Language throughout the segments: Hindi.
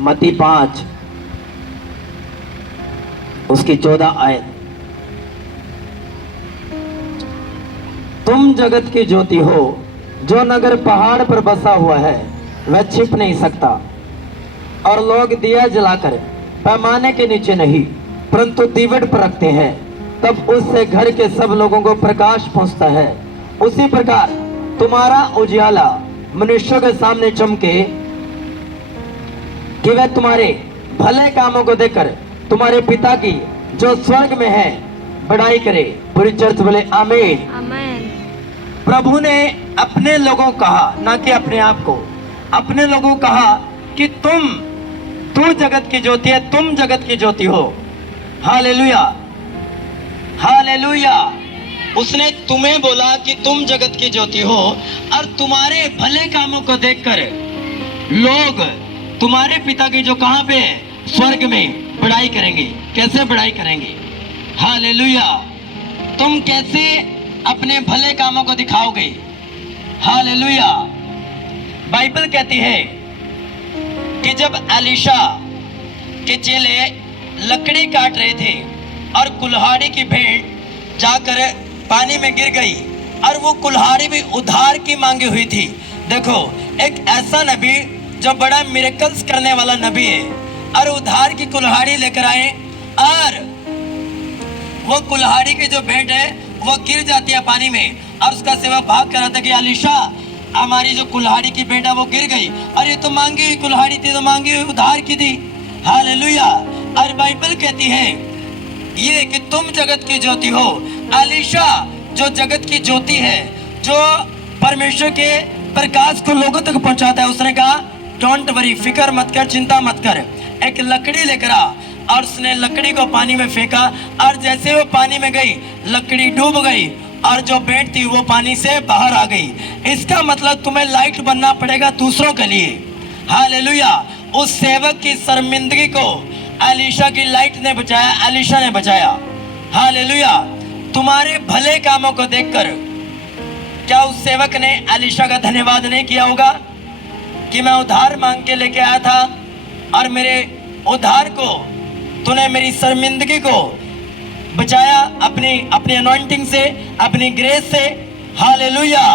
मत्ती 5 उसकी 14 आयत। तुम जगत की ज्योति हो। जो नगर पहाड़ पर बसा हुआ है वह छिप नहीं सकता, और लोग दिया जलाकर पैमाने के नीचे नहीं परंतु दीवट पर रखते हैं, तब उससे घर के सब लोगों को प्रकाश पहुंचता है। उसी प्रकार तुम्हारा उजियाला मनुष्यों के सामने चमके कि वह तुम्हारे भले कामों को देखकर तुम्हारे पिता की जो स्वर्ग में है बड़ाई करे। पूरी चर्च बोले आमीन। आमीन। प्रभु ने अपने लोगों को कहा, ना कि अपने आप को, अपने लोगों को कहा कि तू जगत की ज्योति है, तुम जगत की ज्योति हो। Hallelujah, hallelujah. उसने तुम्हें बोला कि तुम जगत की ज्योति हो, और तुम्हारे भले कामों को देखकर लोग तुम्हारे पिता की जो कहां पे है, स्वर्ग में बड़ाई करेंगे। कैसे बड़ाई करेंगे? हालेलुया। तुम कैसे अपने भले कामों को दिखाओगे? हालेलुया। बाइबल कहती है कि जब एलीशा के चेले लकड़ी काट रहे थे और कुल्हाड़ी की भेंट जाकर पानी में गिर गई, और वो कुल्हाड़ी भी उधार की मांगी हुई थी। देखो, एक ऐसा नबी जो बड़ा मिरेकल्स करने वाला नबी है, और उधार की कुल्हाड़ी लेकर आए, और वो कुल्हाड़ी की जो भेंट है वो गिर जाती है पानी में, और उसका सेवक भाग कर आता कि एलीशा, हमारी जो कुल्हाड़ी की भेंट है वो गिर गई, और ये तो मांगी हुई कुल्हाड़ी थी, तो मांगी हुई उधार की थी। हालेलुया। और बाइबल कहती है ये कि तुम जगत की ज्योति हो। एलीशा जो जगत की ज्योति है, जो परमेश्वर के प्रकाश को लोगों तक पहुंचाता है, उसने कहा डोंट वरी, फिक्र मत कर, चिंता मत कर, एक लकड़ी लेकर आ। और उसने लकड़ी को पानी में फेंका, और जैसे वो पानी में गई लकड़ी डूब गई, और जो भेंट थी वो पानी से बाहर आ गई। इसका मतलब तुम्हें लाइट बनना पड़ेगा दूसरों के लिए। हालेलुया। उस सेवक की शर्मिंदगी को एलीशा की लाइट ने बचाया, एलीशा ने बचाया। हालेलुया। तुम्हारे भले कामों को देखकर क्या उस सेवक ने एलीशा का धन्यवाद नहीं किया होगा कि मैं उधार मांग के लेके आया था, और मेरे उधार को तूने, मेरी शर्मिंदगी को बचाया अपनी अनॉइंटिंग से, अपनी ग्रेस से। हालेलुया।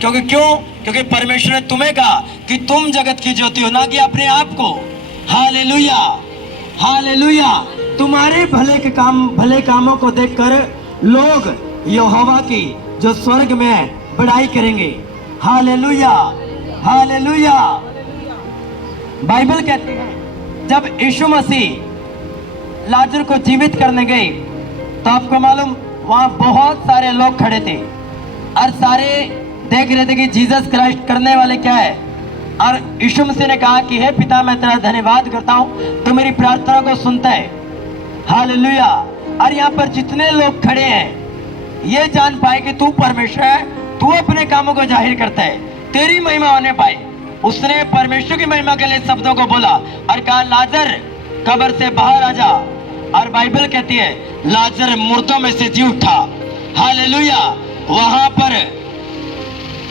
क्योंकि परमेश्वर ने तुम्हें कहा कि तुम जगत की ज्योति हो, ना कि अपने आप को। Hallelujah, hallelujah. तुम्हारे भले कामों को देखकर लोग यहोवा की जो स्वर्ग में है बड़ाई करेंगे। Hallelujah, hallelujah. बाइबल कहती है जब यीशु मसीह लाजर को जीवित करने गए, तो आपको मालूम वहां बहुत सारे लोग खड़े थे, और सारे देख रहे थे कि जीसस क्राइस्ट करने वाले क्या है। और यीशु मसीह ने कहा कि हे पिता, मैं तेरा धन्यवाद करता हूं, तू मेरी प्रार्थना को सुनता है। हालेलुया। और यहाँ पर जितने लोग खड़े हैं ये जान पाए कि तू परमेश्वर है, तू अपने कामों को जाहिर करता है, तेरी महिमा होने पाए। उसने परमेश्वर की महिमा के लिए शब्दों को बोला और कहा लाजर कब्र से बाहर आ जा, और बाइबल कहती है लाजर मुर्दों में से जी उठा। हालेलुया। वहां पर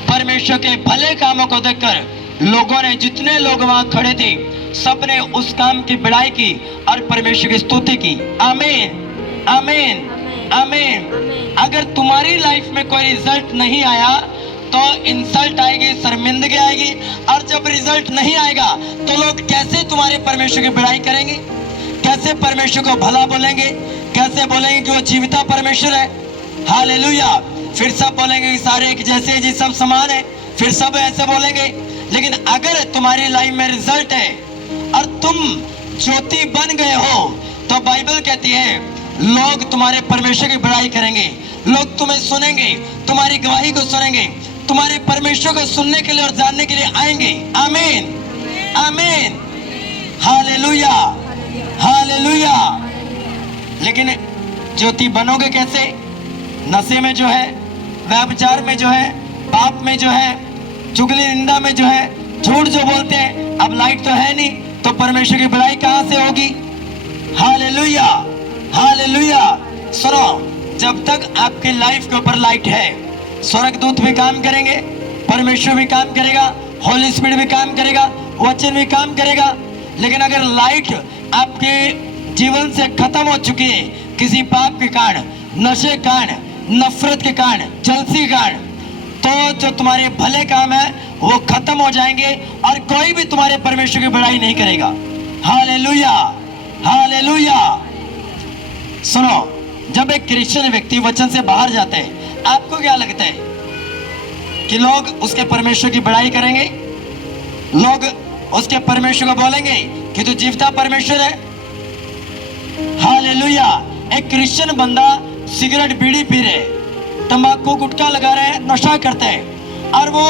परमेश्वर के भले कामों को देखकर लोगों ने, जितने लोग वहां खड़े थे, सबने उस काम की बड़ाई की और परमेश्वर की स्तुति की। आमीन, आमीन, आमीन। अगर तुम्हारी लाइफ में कोई रिजल्ट नहीं आया तो इंसल्ट आएगी, शर्मिंदगी आएगी, और जब रिजल्ट नहीं आएगा तो लोग कैसे तुम्हारे परमेश्वर की बड़ाई करेंगे? कैसे परमेश्वर को भला बोलेंगे? कैसे बोलेंगे कि वो जीविता परमेश्वर है? हालेलुया। फिर सब बोलेंगे कि सारे एक जैसे हैं जी, सब समान है, फिर सब ऐसे बोलेंगे। लेकिन अगर तुम्हारी लाइफ में रिजल्ट है और तुम ज्योति बन गए हो, तो बाइबल कहती है लोग तुम्हारे परमेश्वर की बड़ाई करेंगे, लोग तुम्हें सुनेंगे, तुम्हारी गवाही को सुनेंगे, तुम्हारे परमेश्वर को सुनने के लिए और जानने के लिए आएंगे। आमीन, आमीन, हालेलुया, हालेलुया। लेकिन ज्योति बनोगे कैसे? नशे में जो है, व्यभिचार में जो है, पाप में जो है, चुगली निंदा में जो है, झूठ जो बोलते हैं। अब लाइट तो है नहीं, तो परमेश्वर की बड़ाई कहां से होगी? Hallelujah, hallelujah. सुनो, जब तक आपकी लाइफ के ऊपर लाइट है, स्वर्गदूत भी काम करेंगे, परमेश्वर भी काम करेगा, होली स्पिरिट भी काम करेगा, वचन भी काम करेगा। लेकिन अगर लाइट आपके जीवन से खत्म हो चुकी है किसी पाप के कारण, नशे के कारण, नफरत के कारण, जलसी के कारण, तो जो तुम्हारे भले काम है वो खत्म हो जाएंगे और कोई भी तुम्हारे परमेश्वर की बड़ाई नहीं करेगा। Hallelujah, hallelujah. सुनो, जब एक क्रिश्चियन व्यक्ति वचन से बाहर जाता है, आपको क्या लगता है कि लोग उसके परमेश्वर की बड़ाई करेंगे? लोग उसके परमेश्वर को बोलेंगे कि तू जीवता परमेश्वर है? हालेलुया। एक क्रिश्चियन बंदा सिगरेट बीड़ी पी रहे, तंबाकू गुटखा लगा रहे हैं, नशा करते हैं और वो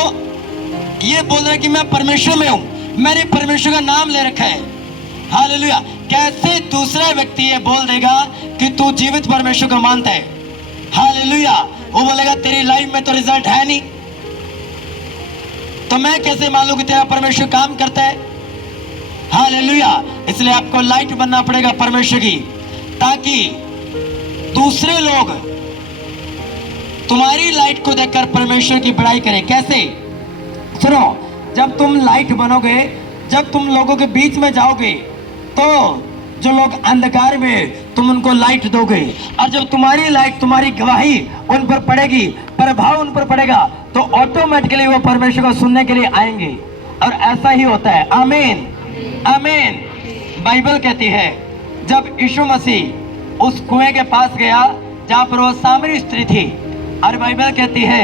ये बोल रहे हैं कि मैं परमेश्वर में हूं, मैंने परमेश्वर का नाम ले रखा है। हालेलुया। कैसे दूसरा व्यक्ति ये बोल देगा कि तू जीवित परमेश्वर को मानता है? हालेलुया। वो बोलेगा तेरी लाइफ में तो रिजल्ट है नहीं, तो मैं कैसे मानूं कि तेरा परमेश्वर काम करता है? हालेलुया। इसलिए आपको लाइट बनना पड़ेगा परमेश्वर की, ताकि दूसरे लोग तुम्हारी लाइट को देखकर परमेश्वर की बड़ाई करें। कैसे? सुनो, जब तुम लाइट बनोगे, जब तुम लोगों के बीच में जाओगे, तो जो लोग अंधकार में, तुम उनको लाइट दोगे, और जब तुम्हारी लाइट, तुम्हारी गवाही उन पर पड़ेगी, प्रभाव उन पर पड़ेगा, तो ऑटोमेटिकली वो परमेश्वर को सुनने के लिए आएंगे। और ऐसा ही होता है। आमीन, आमीन। बाइबल कहती है जब यीशु मसीह उस कुएं के पास गया जहां पर वो सामरी स्त्री थी, और बाइबल कहती है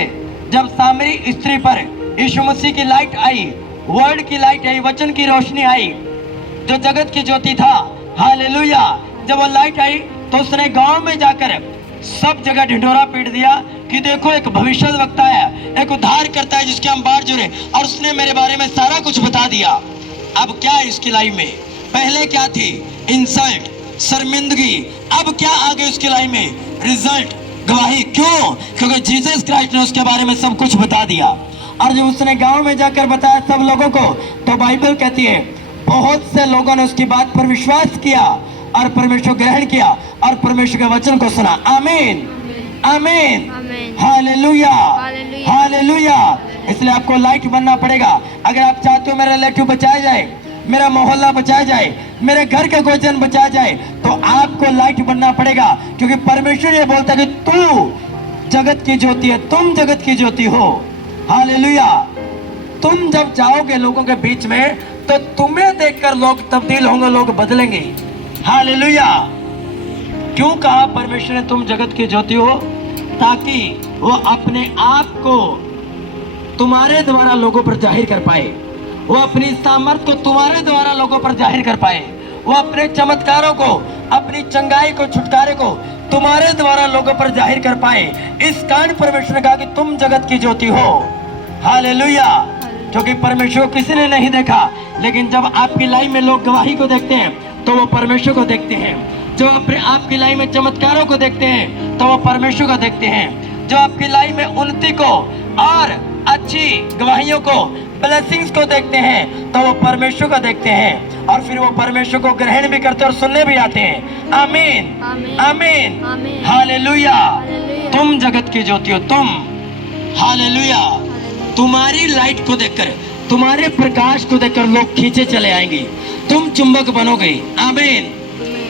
जब सामरी स्त्री पर यीशु मसीह की लाइट आई, वर्ड की लाइट आई, वचन की रोशनी आई, जो जगत की ज्योति था, हालेलुया, जब वो लाइट आई तो उसने गांव में जाकर सब जगह ढिंढोरा पीट दिया कि देखो एक भविष्यवक्ता है, एक उद्धार करता है जिसके हम बाढ़ जुड़े, और उसने मेरे बारे में सारा कुछ बता दिया। अब क्या है इसकी लाइफ में? पहले क्या थी? इंसल्ट, शर्मिंदगी। अब क्या आ गई उसकी लाइफ में? रिजल्ट, गवाही। क्यों? क्योंकि जीसस क्राइस्ट ने उसके बारे में सब कुछ बता दिया। और जब उसने गांव में जाकर बताया सब लोगों को, तो बाइबल कहती है बहुत से लोगों ने उसकी बात पर विश्वास किया और परमेश्वर ग्रहण किया और परमेश्वर के वचन को सुना। आमीन, आमीन, हालेलुया, हालेलुया। इसलिए आपको लाइट बनना पड़ेगा। अगर आप चाहते हो मेरा रिलेटिव बचाया जाए, मेरा मोहल्ला बचाया जाए, मेरे घर का कोई जन बचाया जाए, तो आपको लाइट बनना पड़ेगा। क्योंकि परमेश्वर ये बोलता है कि तू जगत की ज्योति है, तुम जगत की ज्योति हो। हालेलुया। तुम जब जाओगे लोगों के बीच में, तो तुम्हें देखकर लोग तब्दील होंगे, लोग बदलेंगे। हालेलुया। क्यों कहा परमेश्वर ने तुम जगत की ज्योति हो? ताकि वो अपने आप को तुम्हारे द्वारा लोगों पर जाहिर कर पाए, वो अपनी सामर्थ को तुम्हारे द्वारा लोगों पर जाहिर कर पाए, वो अपने चमत्कारों को, अपनी चंगाई को, छुटकारे को तुम्हारे द्वारा लोगों पर जाहिर कर पाए। इस कारण परमेश्वर ने कहा कि तुम जगत की ज्योति हो। हालेलुया। क्योंकि परमेश्वर को किसी ने नहीं देखा, लेकिन जब आपकी लाइफ में लोग गवाही को देखते हैं तो वो परमेश्वर को देखते हैं। जो अपने आपकी लाइफ में चमत्कारों को देखते हैं तो वो परमेश्वर को देखते हैं। जो आपकी लाइफ में उन्नति को और अच्छी गवाहियों को, ब्लेसिंग्स को देखते हैं, तो वो परमेश्वर को देखते हैं, और फिर वो परमेश्वर को ग्रहण भी करते और सुनने भी आते हैं। आमीन, आमीन, हालेलुया। तुम जगत की ज्योति हो, तुम। हालेलुया। तुम्हारी लाइट को देखकर, तुम्हारे प्रकाश को देखकर लोग खींचे चले आएंगे, तुम चुंबक बनोगे। आमीन।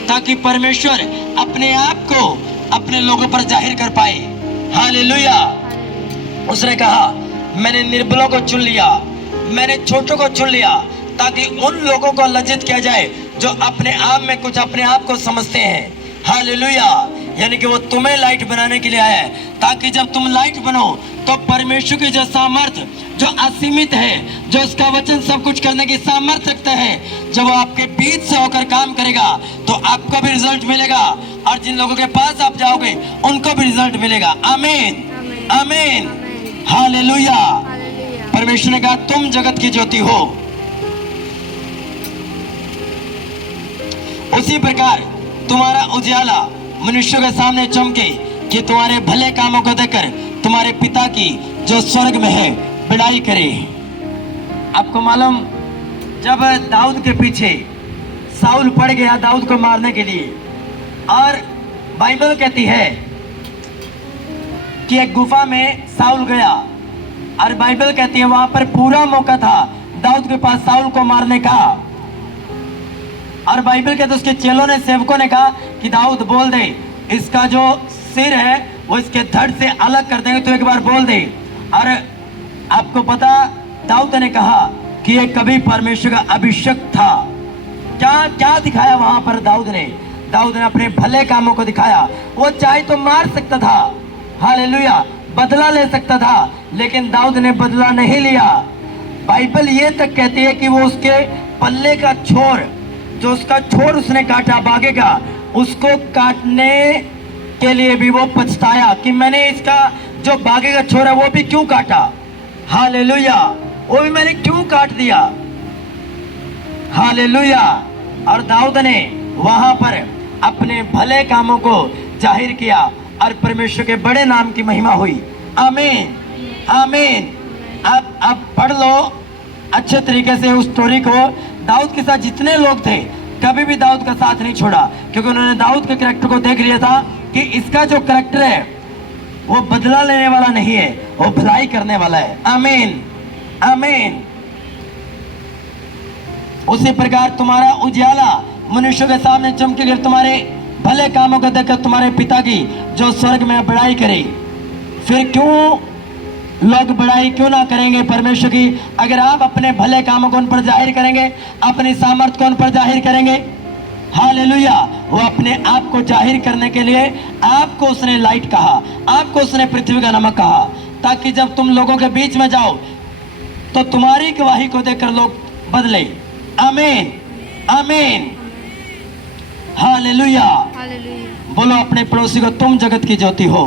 ताकि परमेश्वर अपने आप को अपने लोगों पर जाहिर कर पाए। हालेलुया। उसने कहा मैंने निर्बलों को चुन लिया, मैंने छोटों को चुन लिया, ताकि उन लोगों को लज्जित किया जाए जो अपने आप में कुछ अपने आप को समझते हैं। हालेलुया। यानी कि वो तुम्हें लाइट बनाने के लिए आया है, ताकि जब तुम लाइट बनो तो परमेश्वर की जो सामर्थ, जो असीमित है, जो उसका वचन सब कुछ करने की सामर्थ रखता है, जब वो आपके बीच से होकर काम करेगा तो आपको भी रिजल्ट मिलेगा, और जिन लोगों के पास आप जाओगे उनको भी रिजल्ट मिलेगा। आमीन, आमीन, हालेलुया। परमेश्वर ने कहा तुम जगत की ज्योति हो। उसी प्रकार तुम्हारा उजाला मनुष्यों के सामने चमके, कि तुम्हारे भले कामों को देखकर तुम्हारे पिता की जो स्वर्ग में है बड़ाई करे। आपको मालूम, जब दाऊद के पीछे साउल पड़ गया दाऊद को मारने के लिए, और बाइबल कहती है कि एक गुफा में साउल गया, और बाइबल कहती है वहां पर पूरा मौका था दाऊद के पास साउल को मारने का। और बाइबल के तो उसके चेलों ने, सेवकों ने कहा कि दाऊद बोल दे, इसका जो सिर है वो इसके धड़ से अलग कर देंगे, तो एक बार बोल दे। और आपको पता, दाऊद ने कहा कि ये कभी परमेश्वर का अभिषेक था। क्या क्या दिखाया वहां पर दाऊद ने? दाऊद ने अपने भले कामों को दिखाया। वो चाहे तो मार सकता था, हालेलुया, बदला ले सकता था, लेकिन दाऊद ने बदला नहीं लिया। बाइबल ये तक कहती है कि वो उसके पल्ले का छोर, जो उसका छोर उसने काटा बागे का, उसको काटने के लिए भी वो पछताया कि मैंने इसका जो बागे का छोर है वो भी क्यों काटा, हालेलुया, वो भी मैंने क्यों काट दिया, हालेलुया। और दाऊद ने वहां पर अपने भले कामों को जाहिर किया और परमेश्वर के बड़े नाम की महिमा हुई। आमीन, आमीन। अब पढ़ लो अच्छे तरीके से उस स्टोरी को। दाऊद के साथ जितने लोग थे, कभी भी दाऊद का साथ नहीं छोड़ा, क्योंकि उन्होंने दाऊद के कैरेक्टर को देख लिया था कि इसका जो कैरेक्टर है वो बदला लेने वाला नहीं है, वो भलाई करने वाला है। आमीन, आमीन। उसी प्रकार तुम्हारा उजाला मनुष्य के सामने चमकेगा, तुम्हारे भले कामों को देखकर तुम्हारे पिता की जो स्वर्ग में बड़ाई करे। फिर क्यों लोग बड़ाई क्यों ना करेंगे परमेश्वर की? अगर आप अपने भले कामों को उन पर जाहिर करेंगे, अपनी सामर्थ्य को उन पर जाहिर करेंगे, हालेलुया। वो अपने आप को जाहिर करने के लिए आपको उसने लाइट कहा, आपको उसने पृथ्वी का नमक कहा, ताकि जब तुम लोगों के बीच में जाओ तो तुम्हारी गवाही को देखकर लोग बदले। आमीन, आमीन, हालेलुया। बोलो अपने पड़ोसी को, तुम जगत की ज्योति हो।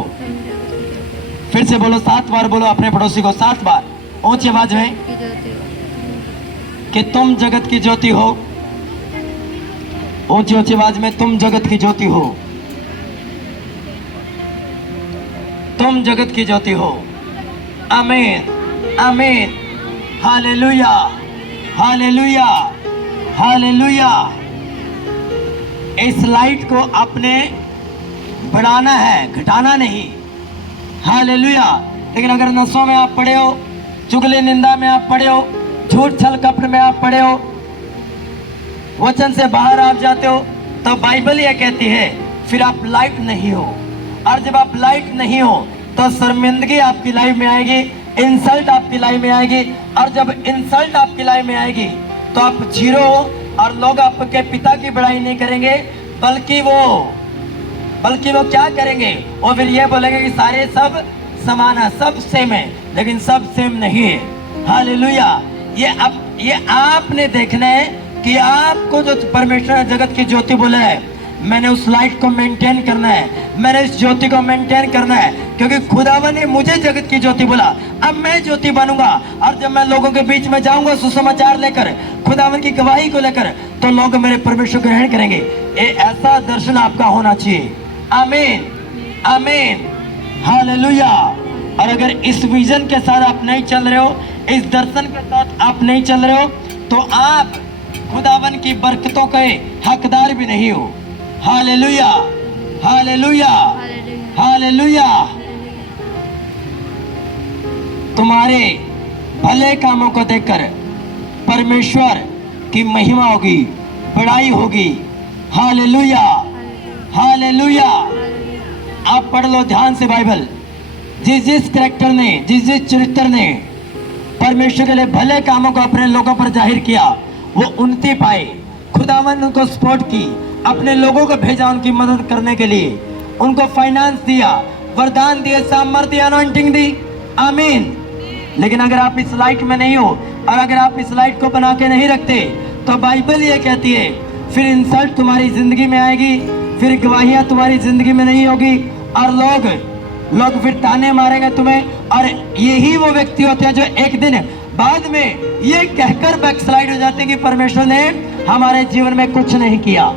फिर से बोलो, 7 बार बोलो अपने पड़ोसी को, 7 बार ऊंची आवाज में, कि तुम जगत की ज्योति हो। ऊंची ऊंची आवाज में, तुम जगत की ज्योति हो, तुम जगत की ज्योति हो। आमीन, आमीन, हालेलुया, हालेलुया, हालेलुया। इस लाइट को अपने बढ़ाना है, घटाना नहीं, हालेलुया। लेकिन अगर नशों में आप पड़े हो, चुगली निंदा में आप पड़े हो, झूठ छल कपट में आप पड़े हो, वचन से बाहर आप जाते हो, तो बाइबल यह कहती है फिर आप लाइट नहीं हो। और जब आप लाइट नहीं हो तो शर्मिंदगी आपकी लाइफ में आएगी, इंसल्ट आपकी लाइफ में आएगी। और जब इंसल्ट आपकी लाइफ में आएगी तो आप जीरो हो, और लोग आपके पिता की बड़ाई नहीं करेंगे, बल्कि वो क्या करेंगे? वो फिर ये बोलेंगे कि सारे सब समान है, सब सेम है, लेकिन सब सेम नहीं है। हालेलुया। ये आपने देखना है कि आपको जो परमेश्वर ने जगत की ज्योति बोला है, मैंने उस लाइट को मेंटेन करना है, मैंने इस ज्योति को मेंटेन करना है, क्योंकि खुदावन ने मुझे जगत की ज्योति बोला। अब मैं ज्योति बनूंगा, और जब मैं लोगों के बीच में जाऊंगा सुसमाचार लेकर, खुदावन की गवाही को लेकर, तो लोग मेरे परमेश्वर को ग्रहण करेंगे। ये ऐसा दर्शन आपका होना चाहिए। आमीन, आमीन, हालेलुया। और अगर इस विजन के साथ आप नहीं चल रहे हो, इस दर्शन के साथ आप नहीं चल रहे हो, तो आप खुदावन की बरकतों के हकदार भी नहीं हो। Hallelujah, hallelujah, hallelujah. तुम्हारे भले कामों को देखकर परमेश्वर की महिमा होगी, बड़ाई होगी। Hallelujah, hallelujah. आप पढ़ लो ध्यान से बाइबल। जिस जिस कैरेक्टर ने, जिस जिस चरित्र ने परमेश्वर के लिए भले कामों को अपने लोगों पर जाहिर किया, वो उन्नति पाए। खुदावन उनको सपोर्ट की, अपने लोगों को भेजा उनकी मदद करने के लिए, उनको फाइनेंस दिया, वरदान दिए, सामर्थ्य, अनॉइंटिंग दी। आमीन। लेकिन अगर आप इस लाइट में नहीं हो, और अगर आप इस लाइट को बना के नहीं रखते, तो बाइबल ये कहती है फिर इंसल्ट तुम्हारी जिंदगी में आएगी, फिर गवाहियां तुम्हारी जिंदगी में नहीं होगी, और लोग फिर ताने मारेंगे तुम्हें। और यही वो व्यक्ति होते हैं जो एक दिन बाद में ये कहकर बैकस्लाइड हो जाते हैं कि परमेश्वर ने हमारे जीवन में कुछ नहीं किया।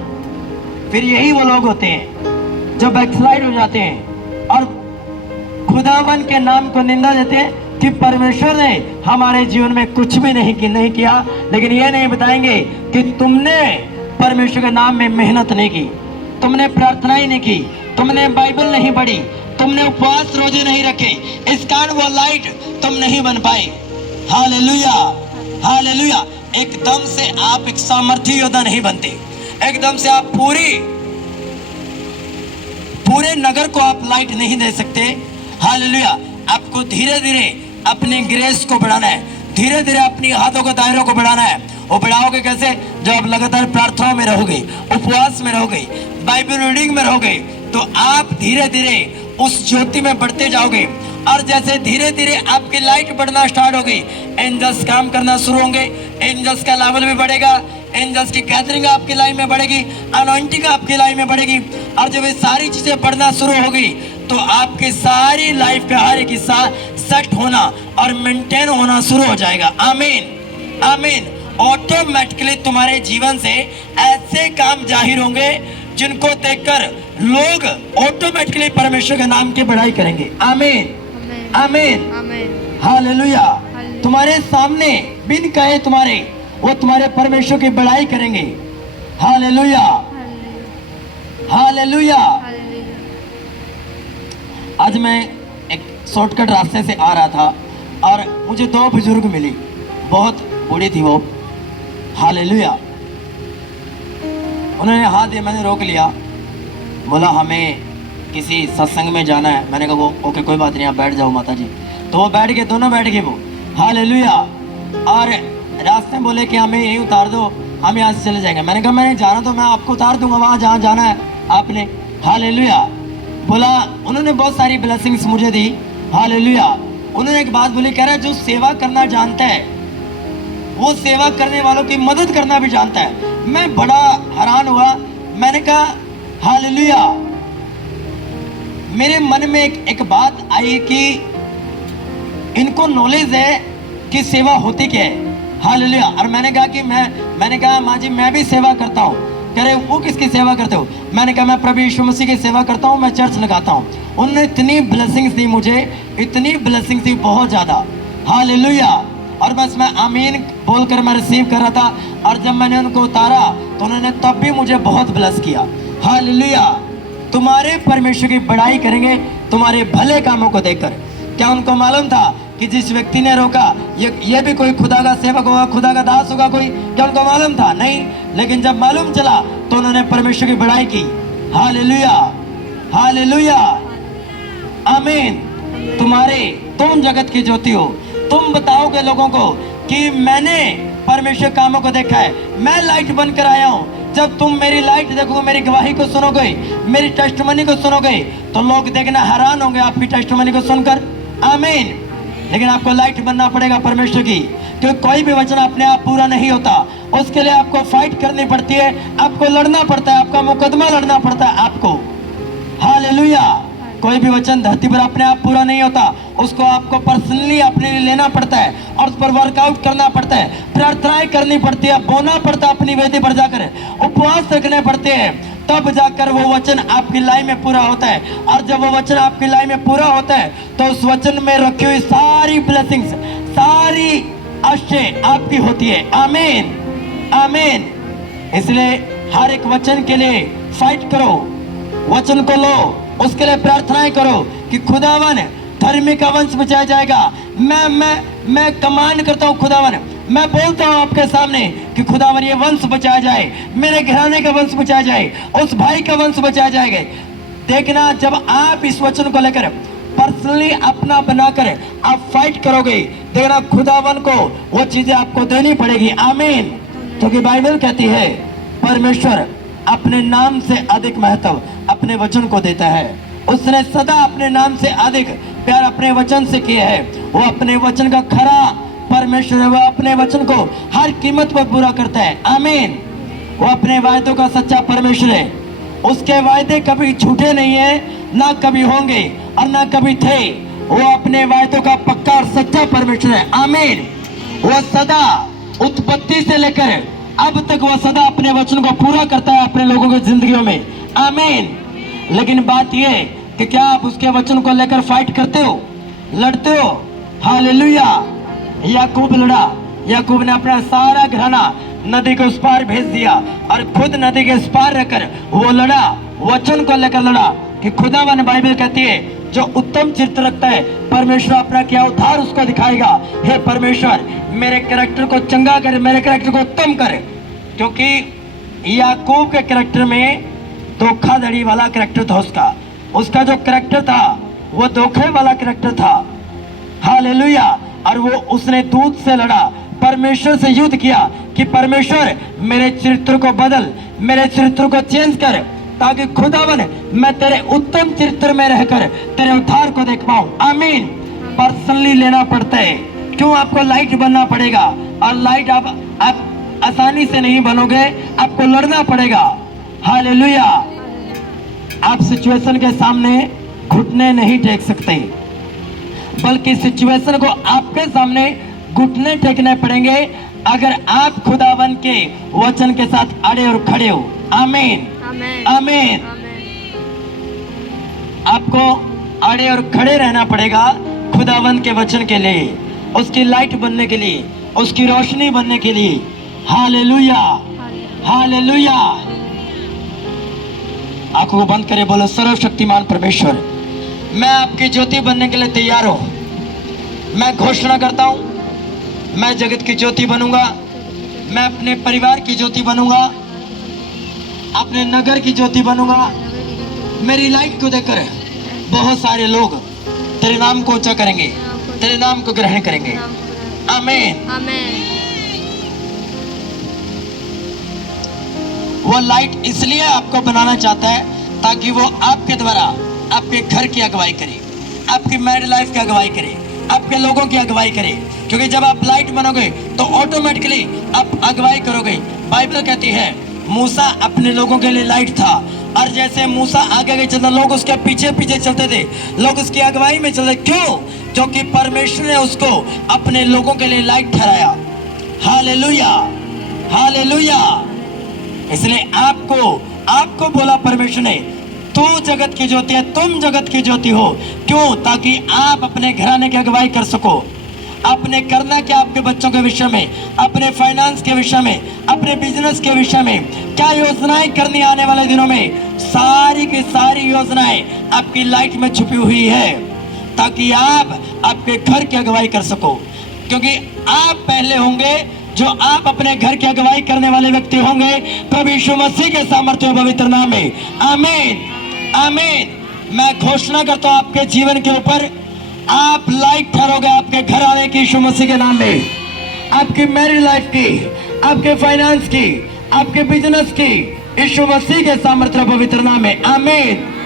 फिर यही वो लोग होते हैं जो बैकस्लाइड हो जाते हैं और खुदावन के नाम को निंदा देते हैं कि परमेश्वर ने हमारे जीवन में कुछ भी नहीं किया, लेकिन ये नहीं बताएंगे कि तुमने परमेश्वर के नाम में मेहनत नहीं की, तुमने प्रार्थना ही नहीं की, तुमने बाइबल नहीं पढ़ी, तुमने उपवास रोजे नहीं रखे, इस कारण वो लाइट तुम नहीं बन पाए। Hallelujah, hallelujah. एकदम से आप एक सामर्थी योद्धा नहीं बनते, एकदम से आप पूरे नगर को आप लाइट नहीं दे सकते। हालेलुया। आपको धीरे धीरे अपनी ग्रेस को बढ़ाना है, धीरे धीरे अपनी हाथों के दायरों को बढ़ाना है। वो बढ़ाओगे कैसे? जब आप लगातार प्रार्थना में रहोगे, उपवास में रहोगे, बाइबल रीडिंग में रहोगे, तो आप धीरे धीरे उस ज्योति में बढ़ते जाओगे। और जैसे धीरे धीरे आपकी लाइट बढ़ना स्टार्ट होगी, एंजल्स काम करना शुरू होंगे, एंजल्स का लेवल भी बढ़ेगा, एंजल्स की गैदरिंग आपकी लाइन में बढ़ेगी, अनॉइंटिंग आपकी लाइन में बढ़ेगी। और जब ये सारी चीजें बढ़ना शुरू होगी तो आपकी सारी लाइफ का हर एक हिस्सा सेट होना और मेंटेन होना शुरू हो जाएगा। आमीन, आमीन। ऑटोमेटिकली तुम्हारे जीवन से ऐसे काम जाहिर होंगे जिनको देखकर लोग ऑटोमेटिकली परमेश्वर के नाम की बड़ाई करेंगे। आमीन, आमीन, हालेलुया। तुम्हारे सामने बिन कहे वो तुम्हारे परमेश्वर की बड़ाई करेंगे। Hallelujah, hallelujah. आज मैं एक शॉर्टकट रास्ते से आ रहा था और मुझे 2 बुजुर्ग मिली, बहुत बूढ़ी थी वो। हालेलुया। उन्होंने हाथ दिया, मैंने रोक लिया, बोला हमें किसी सत्संग में जाना है। मैंने कहा वो ओके, कोई बात नहीं, आप बैठ जाओ माता जी। तो वो बैठ गए, दोनों बैठ गए वो। हालेलुया। और रास्ते में बोले कि हमें यहीं उतार दो, हम यहाँ से चले जाएंगे। मैंने कहा मैंने जाना तो मैं आपको उतार दूंगा वहाँ जहाँ जाना है आपने। हालेलुया। बोला, उन्होंने बहुत सारी ब्लेसिंग्स मुझे दी। हालेलुया। उन्होंने एक बात बोली, कह रहा है जो सेवा करना जानता है वो सेवा करने वालों की मदद करना भी जानता है। मैं बड़ा हैरान हुआ। मैंने कहा हालेलुया। मेरे मन में एक बात आई कि इनको नॉलेज है कि सेवा होती क्या है। हालेलुया। और मैंने कहा माँ जी मैं भी सेवा करता हूँ। कह रहे वो किसकी सेवा करते हो? मैंने कहा मैं प्रभु यीशु मसीह की सेवा करता हूँ, मैं चर्च लगाता हूँ। उन्होंने इतनी ब्लेसिंग्स दी मुझे, इतनी ब्लेसिंग्स दी, बहुत ज़्यादा। हालेलुया। और बस मैं आमीन बोलकर मैं रिसीव कर रहा था। और जब मैंने उनको उतारा तो उन्होंने तब भी मुझे बहुत ब्लेस किया। हालेलुया। तुम्हारे परमेश्वर की बड़ाई करेंगे तुम्हारे भले कामों को देखकर। क्या उनको मालूम था कि जिस व्यक्ति ने रोका ये भी कोई खुदा का सेवक होगा, खुदा का दास होगा कोई? क्या उनको मालूम था? नहीं। लेकिन जब मालूम चला तो उन्होंने परमेश्वर की बड़ाई की। हालेलुया, हालेलुया, आमीन। तुम जगत की ज्योति हो। तुम बताओगे लोगों को कि मैंने परमेश्वर कामों को देखा है, मैं लाइट बनकर आया हूँ। जब तुम मेरी लाइट देखोगे, मेरी गवाही को सुनोगे, मेरी टेस्टिमनी को सुनोगे, तो लोग देखना हैरान होंगे आपकी टेस्टिमनी को सुनकर। आमीन। लेकिन आपको लाइट बनना पड़ेगा परमेश्वर की, क्योंकि कोई भी वचन अपने आप पूरा नहीं होता। उसके लिए आपको फाइट करनी पड़ती है, आपको लड़ना पड़ता है, आपका मुकदमा लड़ना पड़ता है आपको। हालेलुया। कोई भी वचन धरती पर अपने आप पूरा नहीं होता, उसको आपको पर्सनली अपने लिए लेना पड़ता है और उस पर वर्कआउट करना पड़ता है, प्रार्थनाएं करनी पड़ती है, बोना पड़ता है, अपनी वेदी पर जाकर उपवास रखने पड़ते हैं, तब जाकर वो वचन आपकी लाइफ में पूरा होता है। और जब वो वचन आपकी लाइफ में पूरा होता है तो उस वचन में रखी हुई सारी ब्लेसिंग्स, सारी आशीष आपकी होती है। आमीन, आमीन। इसलिए हर एक वचन के लिए फाइट करो, वचन को लो, उसके लिए प्रार्थनाएं करो कि खुदावन धर्मी का वंश बचाया जाएगा। मैं कमांड करता हूँ खुदावन, मैं बोलता हूँ आपके सामने कि खुदावन ये वंश बचाया जाए, मेरे घराने का वंश बचाया जाए, उस भाई का वंश बचाया जाएगा। देखना, जब आप इस वचन को लेकर पर्सनली अपना बनाकर आप फाइट करोगे, देखना खुदावन को वो चीजें आपको देनी पड़ेगी। आमीन। क्योंकि बाइबल कहती है परमेश्वर अपने नाम से अधिक महत्व अपने वचन को देता है। उसने सदा अपने नाम से अधिक प्यार अपने वचन से किया है। वो अपने वचन का खरा परमेश्वर है, वो अपने वचन को हर कीमत पर पूरा करता है। आमीन। वो अपने वायदों का सच्चा परमेश्वर है। उसके वायदे कभी झूठे नहीं है, ना कभी होंगे और ना कभी थे। वो अपने वायदों का पक्का और सच्चा परमेश्वर है। आमीन। वो सदा उत्पत्ति से लेकर अब तक वो सदा अपने वचन को पूरा करता है अपने लोगों की जिंदगियों में। आमीन। लेकिन बात यह है कि क्या आप उसके वचन को लेकर फाइट करते हो, लड़ते हो? हालेलुया। याकूब लड़ा, याकूब ने अपना सारा घराना नदी के उस पार भेज दिया और खुद नदी के इस पार रहकर वो लड़ा, वचन को लेकर लड़ा कि खुदावन, बाइबल कहती है जो उत्तम चित्त रखता है परमेश्वर अपना क्या उद्धार उसको दिखाएगा। हे परमेश्वर, मेरे कैरेक्टर को चंगा कर, मेरे कैरेक्टर को उत्तम कर। क्योंकि याकूब के कैरेक्टर में धोखाधड़ी वाला कैरेक्टर था उसका जो कैरेक्टर था वो धोखे वाला कैरेक्टर था। हालेलुया। और वो उसने दूत से लड़ा, परमेश्वर से युद्ध किया कि परमेश्वर मेरे चरित्र को बदल, मेरे चरित्र को चेंज कर, ताकि खुदावन मैं तेरे उत्तम चरित्र में रहकर तेरे उद्धार को देख पाऊं। आमीन। पर्सनली लेना पड़ता है। क्यों? आपको लाइट बनना पड़ेगा, और लाइट आप आसानी से नहीं बनोगे, आपको लड़ना पड़ेगा। हालेलुया। आप सिचुएशन के सामने घुटने नहीं टेक सकते, बल्कि सिचुएशन को आपके सामने घुटने टेकने पड़ेंगे अगर आप खुदावन के वचन के साथ अड़े और खड़े हो। आमीन, आमीन। आपको अड़े और खड़े रहना पड़ेगा खुदावन के वचन के लिए, उसकी लाइट बनने के लिए, उसकी रोशनी बनने के लिए। Hallelujah, hallelujah. आंखों को बंद करे, बोलो सर्वशक्तिमान परमेश्वर, मैं आपकी ज्योति बनने के लिए तैयार हूं। मैं घोषणा करता हूं, मैं जगत की ज्योति बनूंगा, मैं अपने परिवार की ज्योति बनूंगा, अपने नगर की ज्योति बनूंगा। मेरी लाइट को देखकर बहुत सारे लोग तेरे नाम को ऊंचा करेंगे, तेरे नाम को ग्रहण करेंगे। आमीन, आमीन। वो लाइट इसलिए आपको बनाना चाहता है ताकि वो आपके द्वारा आपके घर की अगुवाई करे, आपकी मैरिड लाइफ की अगुवाई करे, आपके लोगों की अगुवाई करे। क्योंकि जब आप लाइट बनोगे तो ऑटोमेटिकली आप अगुवाई करोगे। बाइबल कहती है मूसा अपने लोगों के लिए लाइट था, और जैसे मूसा आगे आगे चलता लोग उसके पीछे पीछे चलते थे, लोग उसकी अगुवाई में चलते। क्यों? क्योंकि परमेश्वर ने उसको अपने लोगों के लिए लाइट ठहराया। Hallelujah, hallelujah. इसलिए आपको बोला परमेश्वर ने, तू जगत की ज्योति है, तुम जगत की ज्योति हो। क्यों? ताकि आप अपने घराने की अगुवाई कर सको। आपने करना क्या आपके बच्चों के विषय में, अपने फाइनेंस के विषय में, अपने बिजनेस के विषय में क्या योजनाएं करनी आने वाले दिनों में, सारी की सारी योजनाएं आपकी लाइट में छुपी हुई है, ताकि आप आपके घर की अगुवाई कर सको। क्योंकि आप पहले होंगे जो आप अपने घर की अगुवाई करने वाले व्यक्ति होंगे, प्रभु यीशु मसीह के सामर्थ्य और पवित्र नाम में। आमीन, आमीन। मैं घोषणा करता हूं आपके जीवन के ऊपर, आप लाइट ठहरोगे आपके घर आने की यीशु मसीह के नाम में, आपकी मैरिड लाइफ की, आपके फाइनेंस की, आपके बिजनेस की, यीशु मसीह के सामर्थ्य और पवित्र नाम में। आमीन।